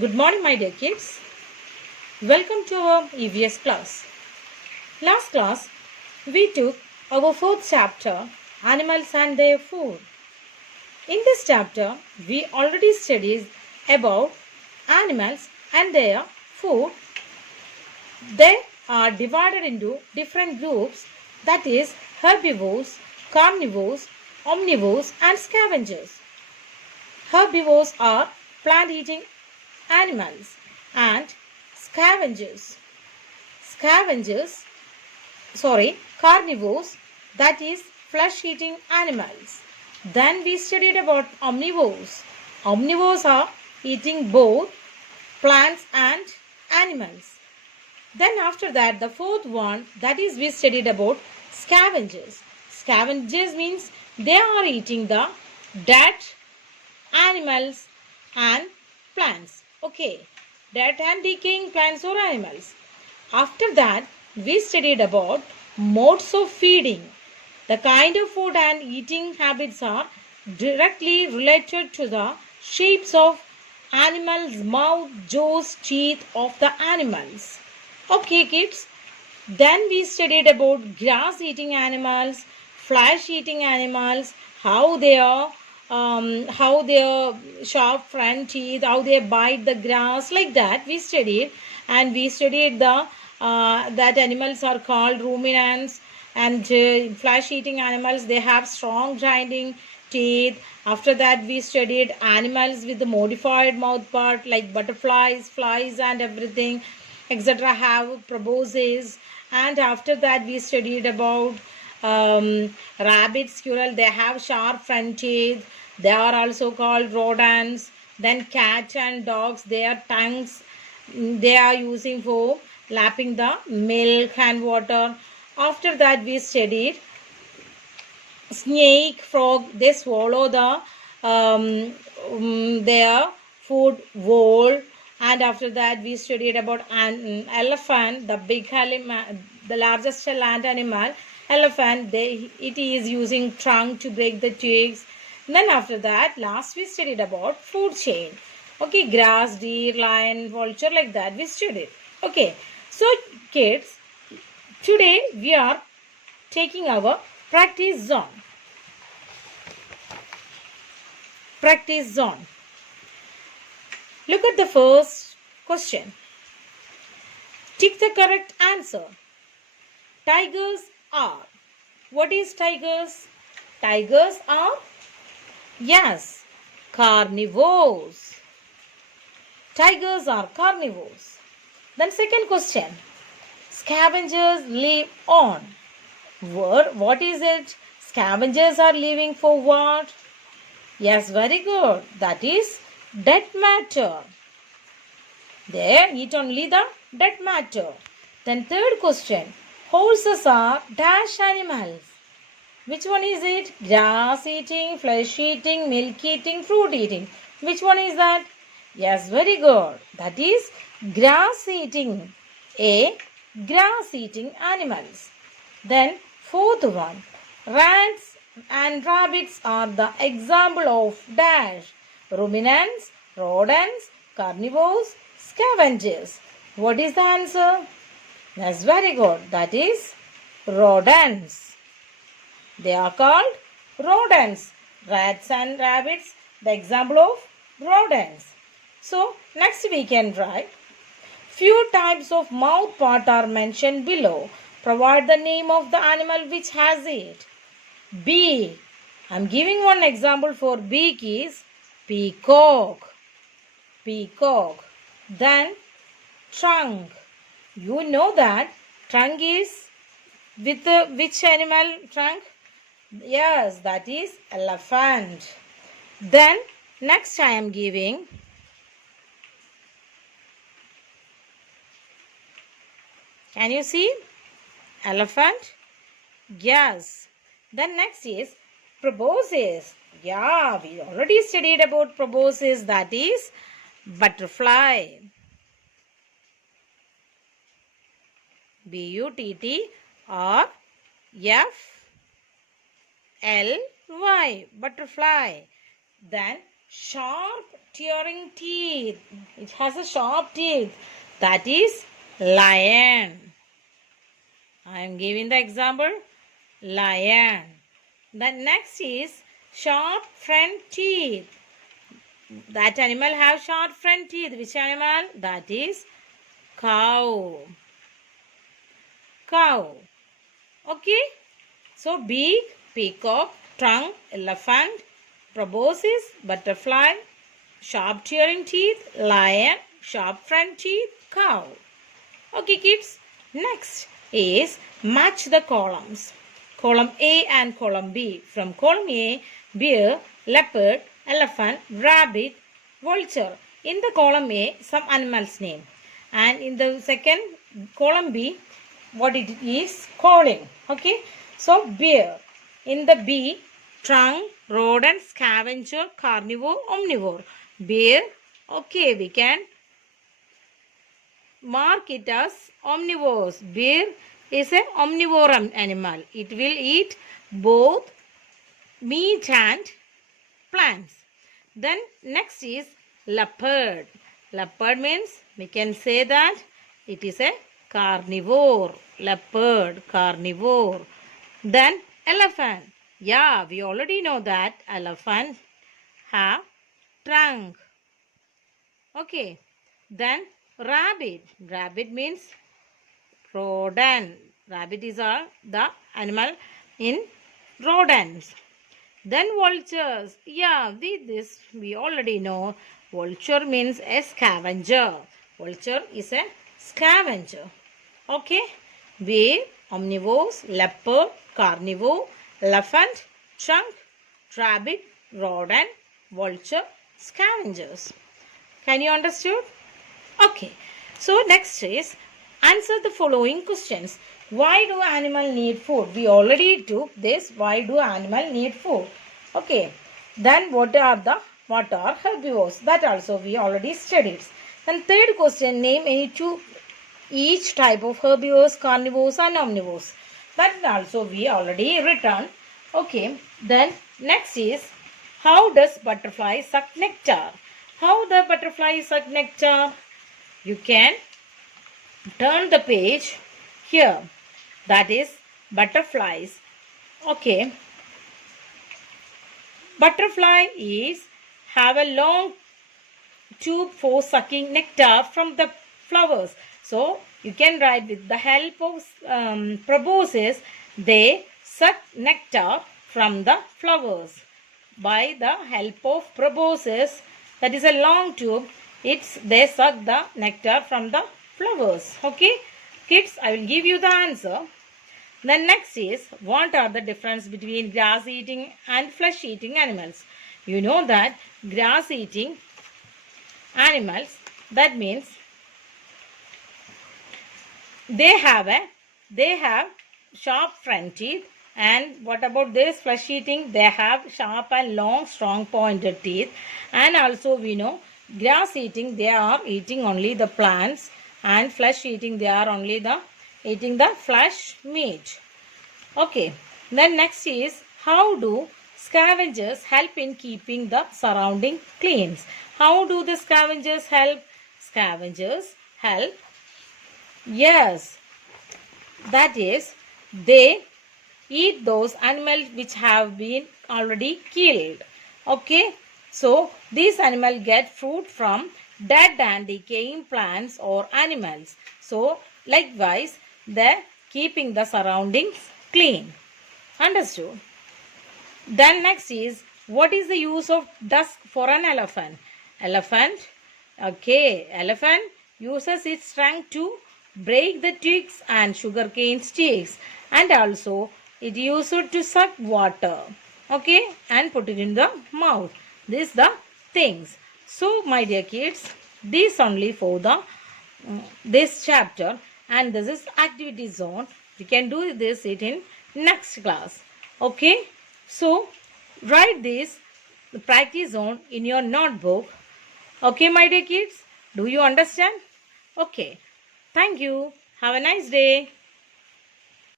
Good morning, my dear kids. Welcome to our EVS class. Last class, we took our fourth chapter, Animals and Their Food. In this chapter, we already studied about animals and their food. They are divided into different groups, that is, herbivores, carnivores, omnivores, and scavengers. Herbivores are plant-eating animals and scavengers. Carnivores, that is flesh-eating animals. Then we studied about omnivores. Omnivores are eating both plants and animals. Then after that, the fourth one, that is we studied about scavengers. Scavengers means they are eating the dead animals and plants. Okay, dead and decaying plants or animals. After that, we studied about modes of feeding. The kind of food and eating habits are directly related to the shapes of animals' mouth, jaws, teeth of the animals. Okay, kids. Then we studied about grass-eating animals, flesh-eating animals, how their sharp front teeth, how they bite the grass, like that we studied. And we studied the that animals are called ruminants, and flesh-eating animals, they have strong grinding teeth. After that, we studied animals with the modified mouth part like butterflies, flies, and everything, etc. have proboscis. And after that, we studied about rabbit, squirrel, they have sharp front teeth. They are also called rodents. Then cats and dogs, their tongues they are using for lapping the milk and water. After that, we studied snake, frog, they swallow the their food whole. And after that, we studied about an elephant, the big animal, the largest land animal. Elephant, it is using trunk to break the twigs. Then after that, last we studied about food chain. Okay, grass, deer, lion, vulture, like that we studied. Okay, so kids, today we are taking our practice zone. Practice zone. Look at the first question. Tick the correct answer. Tigers are. What is tigers? Tigers are, yes, carnivores. Tigers are carnivores. Then second question. Scavengers live on. What is it? Scavengers are living for what? Yes, very good. That is dead matter. They eat only the dead matter. Then third question. Horses are dash animals. Which one is it? Grass eating, flesh eating, milk eating, fruit eating. Which one is that? Yes, very good. That is grass eating. A. Grass eating animals. Then fourth one. Rats and rabbits are the example of dash. Ruminants, rodents, carnivores, scavengers. What is the answer? That's very good. That is rodents. They are called rodents. Rats and rabbits, the example of rodents. So, next we can write. Few types of mouth part are mentioned below. Provide the name of the animal which has it. Beak. I am giving one example for beak is peacock. Peacock. Then trunk. You know that trunk is with which animal trunk? Yes, that is elephant. Then next I am giving can you see elephant? Yes. Then next is proboscis. Yeah, we already studied about proboscis, that is butterfly. B-U-T-T-R-F-L-Y, butterfly. Then sharp tearing teeth. It has a sharp teeth. That is lion. I am giving the example lion. The next is sharp front teeth. That animal have sharp front teeth. Which animal? That is cow. Cow. Okay. So beak, peacock, trunk, elephant, proboscis, butterfly, sharp tearing teeth, lion, sharp front teeth, cow. Okay kids. Next is match the columns. Column A and column B. From column A, bear, leopard, elephant, rabbit, vulture. In the column A, some animals name. And in the second column B, what it is calling. Okay. So bear. In the B, trunk, rodent, scavenger, carnivore, omnivore. Bear. Okay, we can mark it as omnivores. Bear is an omnivore animal. It will eat both meat and plants. Then next is leopard. Leopard means we can say that it is a carnivore. Leopard, carnivore. Then elephant. Yeah, we already know that elephant have trunk. Okay. Then rabbit. Rabbit means rodent. Rabbit is the animal in rodents. Then vultures. Yeah, this we already know. Vulture means a scavenger. Vulture is a scavenger. Okay. Bear, omnivores, leopard, carnivore, elephant, trunk, rabbit, rodent, vulture, scavengers. Can you understand? Okay. So next is answer the following questions. Why do animals need food? We already took this. Why do animals need food? Okay. Then what are herbivores? That also we already studied. And third question, name any two each type of herbivores, carnivores and omnivores. That also we already written. Okay. Then next is how does butterfly suck nectar? How the butterfly suck nectar? You can turn the page here. That is butterflies. Okay. Butterfly is have a long tube for sucking nectar from the flowers. So you can write with the help of proboscis, they suck nectar from the flowers. By the help of proboscis, that is a long tube, they suck the nectar from the flowers. Okay, kids, I will give you the answer. Then next is what are the difference between grass eating and flesh eating animals? You know that grass eating animals, that means they have sharp front teeth. And what about this flesh eating? They have sharp and long strong pointed teeth. And also we know grass eating, they are eating only the plants, and flesh eating, they are only eating the flesh meat. Okay. Then next is how do scavengers help in keeping the surrounding clean? How do the scavengers help? Scavengers help. Yes. That is they eat those animals which have been already killed. Okay. So these animals get food from dead and decaying plants or animals. So likewise they keeping the surroundings clean. Understood? Then next is what is the use of tusk for an elephant? Elephant. Okay. Elephant uses its trunk to break the twigs and sugarcane sticks, and also it used to suck water. Okay, and put it in the mouth. These the things. So my dear kids, this only for the this chapter, and this is activity zone. You can do this in next class. Okay, so write this practice zone in your notebook. Okay, my dear kids, do you understand? Okay, thank you. Have a nice day.